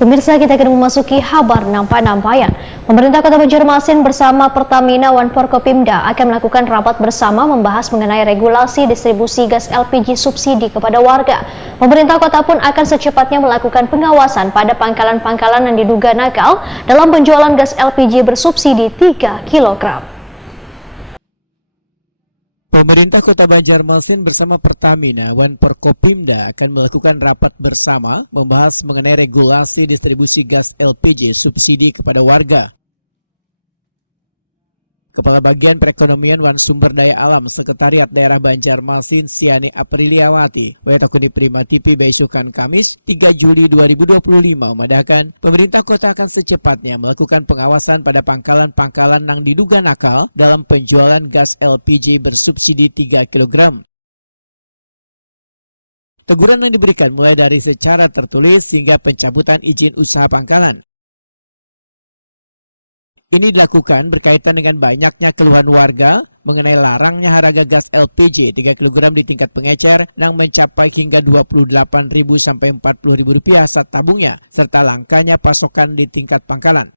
Pemirsa, kita akan memasuki kabar nampak-nampayan. Pemerintah Kota Banjarmasin bersama Pertamina One Forkopimda akan melakukan rapat bersama membahas mengenai regulasi distribusi gas LPG subsidi kepada warga. Pemerintah kota pun akan secepatnya melakukan pengawasan pada pangkalan-pangkalan yang diduga nakal dalam penjualan gas LPG bersubsidi 3 kg. Pemerintah Kota Banjarmasin bersama Pertamina One Forkopimda akan melakukan rapat bersama membahas mengenai regulasi distribusi gas LPG subsidi kepada warga. Kepala Bagian Perekonomian Wan Sumber Daya Alam Sekretariat Daerah Banjarmasin Siani Apriliawati Wetakuni Prima TV besukan Kamis 3 Juli 2025 memadahkan pemerintah kota akan secepatnya melakukan pengawasan pada pangkalan-pangkalan yang diduga nakal dalam penjualan gas LPG bersubsidi 3 kg. Teguran yang diberikan mulai dari secara tertulis hingga pencabutan izin usaha pangkalan. Ini dilakukan berkaitan dengan banyaknya keluhan warga mengenai larangnya harga gas LPG 3 kg di tingkat pengecer yang mencapai hingga Rp28.000 sampai Rp40.000 saat tabungnya, serta langkanya pasokan di tingkat pangkalan.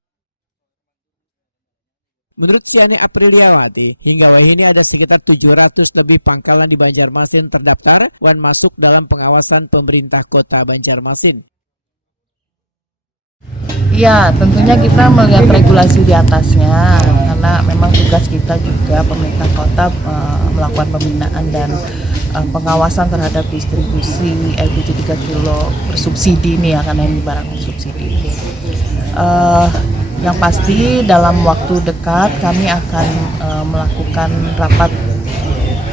Menurut Siani Apriliawati, hingga wahini ada sekitar 700 lebih pangkalan di Banjarmasin terdaftar dan masuk dalam pengawasan pemerintah Kota Banjarmasin. Ya, tentunya kita melihat regulasi di atasnya, karena memang tugas kita juga pemerintah kota melakukan pembinaan dan pengawasan terhadap distribusi LPG 3 kilo subsidi ini ya, karena ini barang subsidi. Yang pasti dalam waktu dekat kami akan melakukan rapat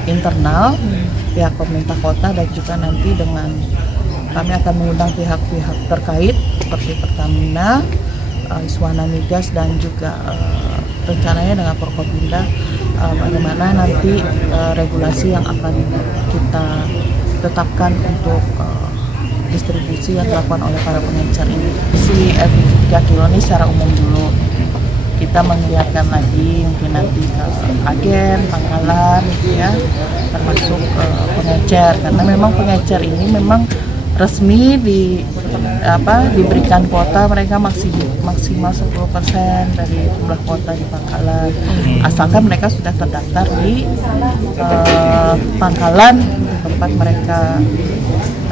internal pihak pemerintah kota dan juga nanti dengan kami akan mengundang pihak-pihak terkait seperti Pertamina, Iswana Migas dan juga rencananya dengan Forkopimda bagaimana nanti regulasi yang akan kita tetapkan untuk distribusi yang dilakukan oleh para pengecer ini. Si LPG 3 kilo ini secara umum dulu kita mengiakan lagi mungkin nanti agen, pangkalan ya, termasuk pengecer, karena memang pengecer ini memang resmi diberikan kuota mereka maksimal 10% dari jumlah kuota di pangkalan, asalkan mereka sudah terdaftar di pangkalan tempat mereka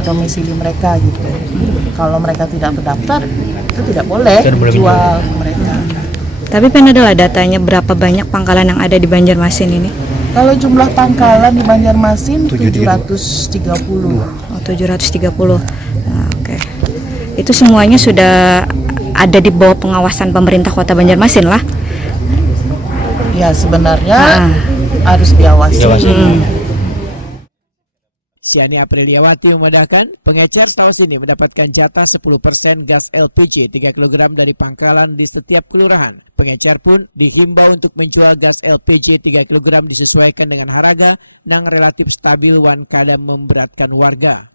domisili mereka gitu. Kalau mereka tidak terdaftar itu tidak boleh jual mereka. Tapi adalah datanya berapa banyak pangkalan yang ada di Banjarmasin ini? Kalau jumlah pangkalan di Banjarmasin 730. 730. Nah, oke. Itu semuanya sudah ada di bawah pengawasan pemerintah Kota Banjarmasin lah. Ya, sebenarnya harus diawasi. Siani Apriliawati memandahkan pengecer setahu ini mendapatkan jatah 10% gas LPG 3 kg dari pangkalan di setiap kelurahan. Pengecer pun dihimbau untuk menjual gas LPG 3 kg disesuaikan dengan harga yang relatif stabil wan kadang memberatkan warga.